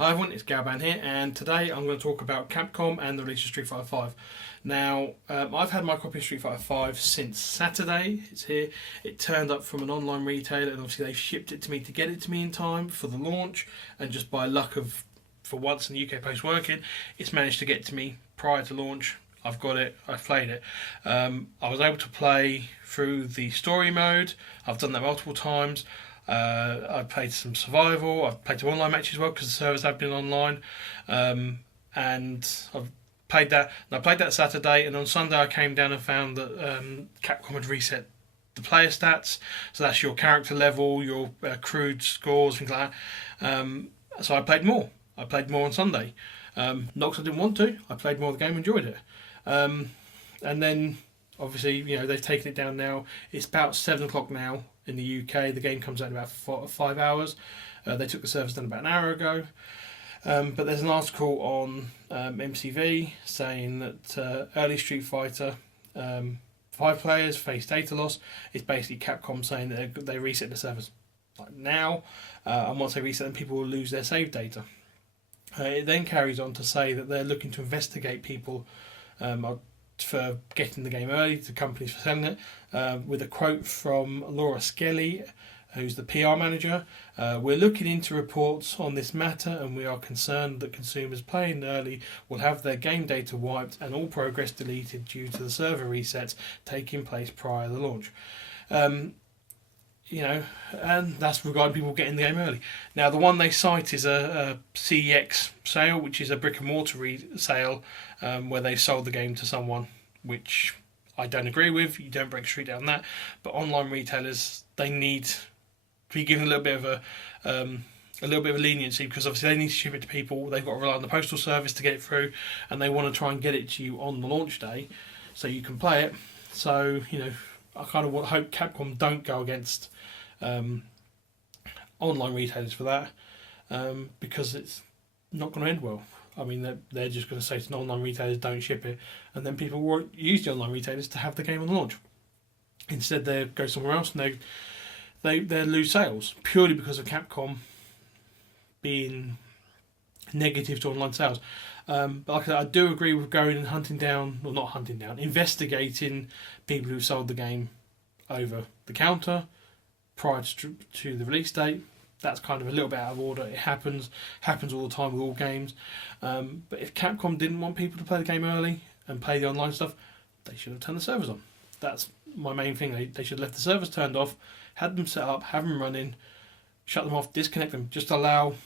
Hi everyone, it's Galban here, and today I'm going to talk about Capcom and the release of Street Fighter 5. Now, I've had my copy of Street Fighter 5 since Saturday. It's here. It turned up from an online retailer, and obviously they shipped it to me to get it to me in time for the launch. And just by luck of, for once in the UK Post working, it's managed to get to me prior to launch. I've got it. I've played it. I was able to play through the story mode. I've done that multiple times. I've played some survival. I've played some online matches as well because the servers have been online, and I've played that. And I played that Saturday, and on Sunday I came down and found that Capcom had reset the player stats. So that's your character level, your accrued scores, things like that. So I played more. I played more on Sunday. Not because I didn't want to. I played more of the game, enjoyed it, and then obviously they've taken it down now. It's about 7 o'clock now in the UK. The game comes out in about 5 hours. They took the servers down about an hour ago. But there's an article on MCV saying that early Street Fighter 5 players face data loss. It's basically Capcom saying that they reset the servers like now, and once they reset them, people will lose their save data. It then carries on to say that they're looking to investigate people for getting the game early, to companies for selling it, with a quote from Laura Skelly, who's the PR manager. We're looking into reports on this matter, and we are concerned that consumers playing early will have their game data wiped and all progress deleted due to the server resets taking place prior to the launch. And that's regarding people getting the game early. Now, the one they cite is a CEX sale, which is a brick and mortar sale, where they sold the game to someone, which I don't agree with. You don't break street down that. But online retailers, they need to be given a little bit of leniency, because obviously they need to ship it to people. They've got to rely on the postal service to get it through, and they want to try and get it to you on the launch day so you can play it. So I kind of hope Capcom don't go against online retailers for that, because it's not going to end well. I mean, they're just going to say to online retailers, don't ship it, and then people won't use the online retailers to have the game on the launch. Instead, they go somewhere else and they lose sales purely because of Capcom being negative to online sales. But like I said, I do agree with going and investigating people who sold the game over the counter prior to the release date. That's kind of a little bit out of order. It happens all the time with all games. But if Capcom didn't want people to play the game early and play the online stuff, they should have turned the servers on. That's my main thing. They should have left the servers turned off, had them set up, have them running, shut them off, disconnect them, just allow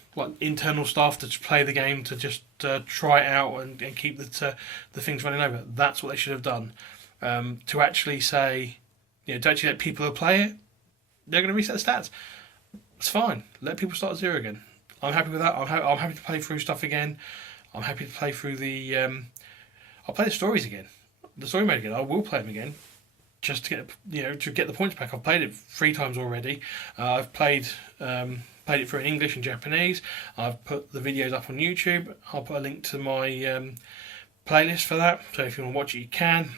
internal staff to play the game, to just try it out and keep the things running over. That's what they should have done. To actually say, to actually let people play it, they're going to reset the stats. It's fine. Let people start at zero again. I'm happy with that. I'm happy to play through stuff again. I'm happy to play through the. I'll play the stories again, the story mode again. I will play them again, just to get the points back. I've played it 3 times already. I've played it through in English and Japanese. I've put the videos up on YouTube. I'll put a link to my playlist for that. So if you want to watch it, you can.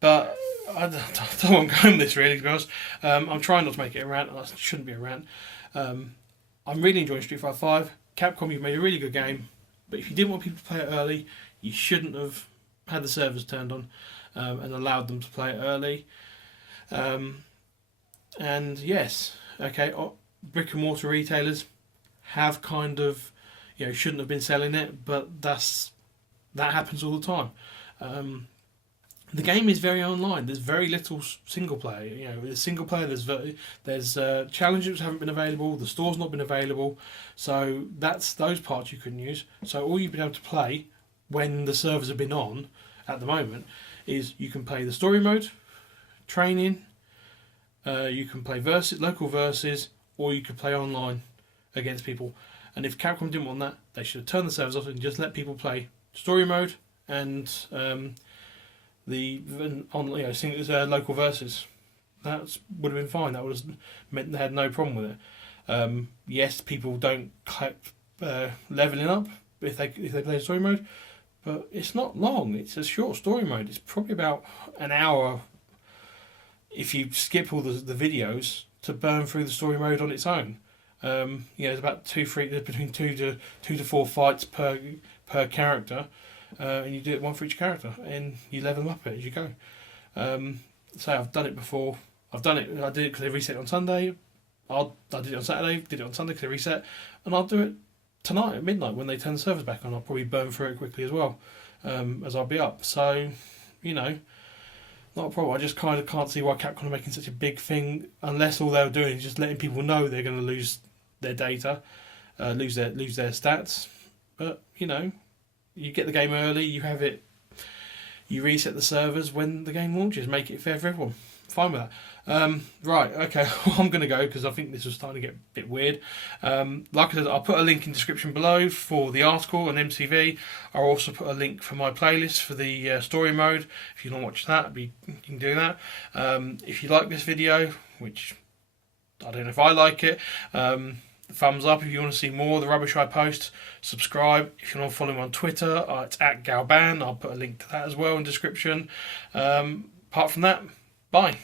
But I don't want to go on this really, to be honest. I'm trying not to make it a rant. That shouldn't be a rant. I'm really enjoying Street Fighter 5. Capcom, you've made a really good game, but if you didn't want people to play it early, you shouldn't have had the servers turned on and allowed them to play it early. And yes, okay, brick and mortar retailers have kind of, shouldn't have been selling it, but that happens all the time. The game is very online. There's very little single player. There's single player. There's challenges haven't been available. The store's not been available. So that's those parts you couldn't use. So all you've been able to play when the servers have been on at the moment is you can play the story mode, training. You can play local versus, or you could play online against people. And if Capcom didn't want that, they should have turned the servers off and just let people play story mode and local versus. That would have been fine. That would have meant they had no problem with it. Yes, people don't collect leveling up if they play story mode, but it's not long. It's a short story mode. It's probably about an hour if you skip all the videos to burn through the story mode on its own. There's about between two to four fights per character, and you do it one for each character, and you level them up as you go. So I've done it before. I did it because they reset on Sunday. I did it on Saturday, did it on Sunday because they reset, and I'll do it tonight at midnight when they turn the servers back on. I'll probably burn through it quickly as well, as I'll be up. So, not a problem. I just kind of can't see why Capcom are making such a big thing, unless all they're doing is just letting people know they're going to lose their data, lose their stats. But you get the game early, you have it, you reset the servers when the game launches, make it fair for everyone. Fine with that. Right, okay, I'm going to go because I think this was starting to get a bit weird. Like I said, I'll put a link in the description below for the article on MCV. I'll also put a link for my playlist for the story mode. If you want to watch that, you can do that. If you like this video, which I don't know if I like it, thumbs up if you want to see more of the rubbish I post. Subscribe if you want to follow me on Twitter. It's @Galban. I'll put a link to that as well in the description. Apart from that, bye.